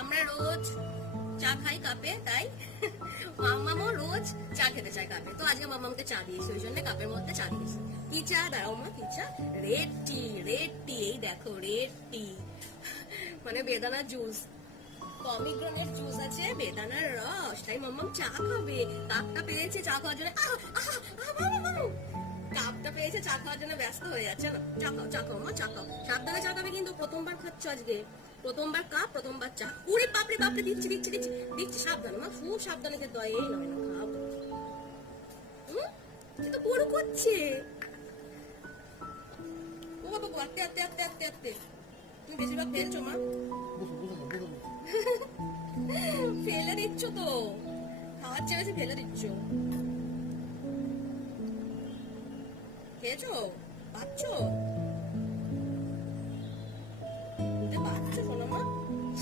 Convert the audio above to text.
আমরা রোজ চা খাই কাপে, তাই মাম্মামও রোজ চা খেতে চায় কাপে। তো আজকে মাম্মামকে চা দিয়েছি, ওই জন্য কাপের মধ্যে চা দিয়েছি। কি চা দাও মা, কি চা? রেড টি, রেড টি। এই দেখো রেড টি, মানে বেদানা জুস, পমিগ্রেনেট জুস আছে, বেদানার রস, তাই মাম্মাম চা খাবে। কাপটা পেয়েছে চা খাওয়ার জন্য, কাপটা পেয়েছে চা খাওয়ার জন্য ব্যস্ত হয়ে যাচ্ছে না। চা খাও, চা খাও মা, চা খাও। সাবধানে চা খাবে কিন্তু, প্রথমবার খাচ্ছ আজকে। প্রথমবার কাপ, প্রথমবার চা। উড়ে বাপরে বাপরে, দিচ্ছি দিচ্ছি দিচ্ছি দিচ্ছি, সাবধানে মা, খুব সাবধানে খেতে হয়। এই নয় না, খাও। তো বড় করছে। ও বাবা, আস্তে আস্তে আস্তে আস্তে আস্তে। তুমি বেশিরভাগ ফেলছো মা, ফেলে দিচ্ছ তো, খাওয়ার চেয়ে বেশি ফেলে দিচ্ছ। খেয়েছো, পাচ্ছ?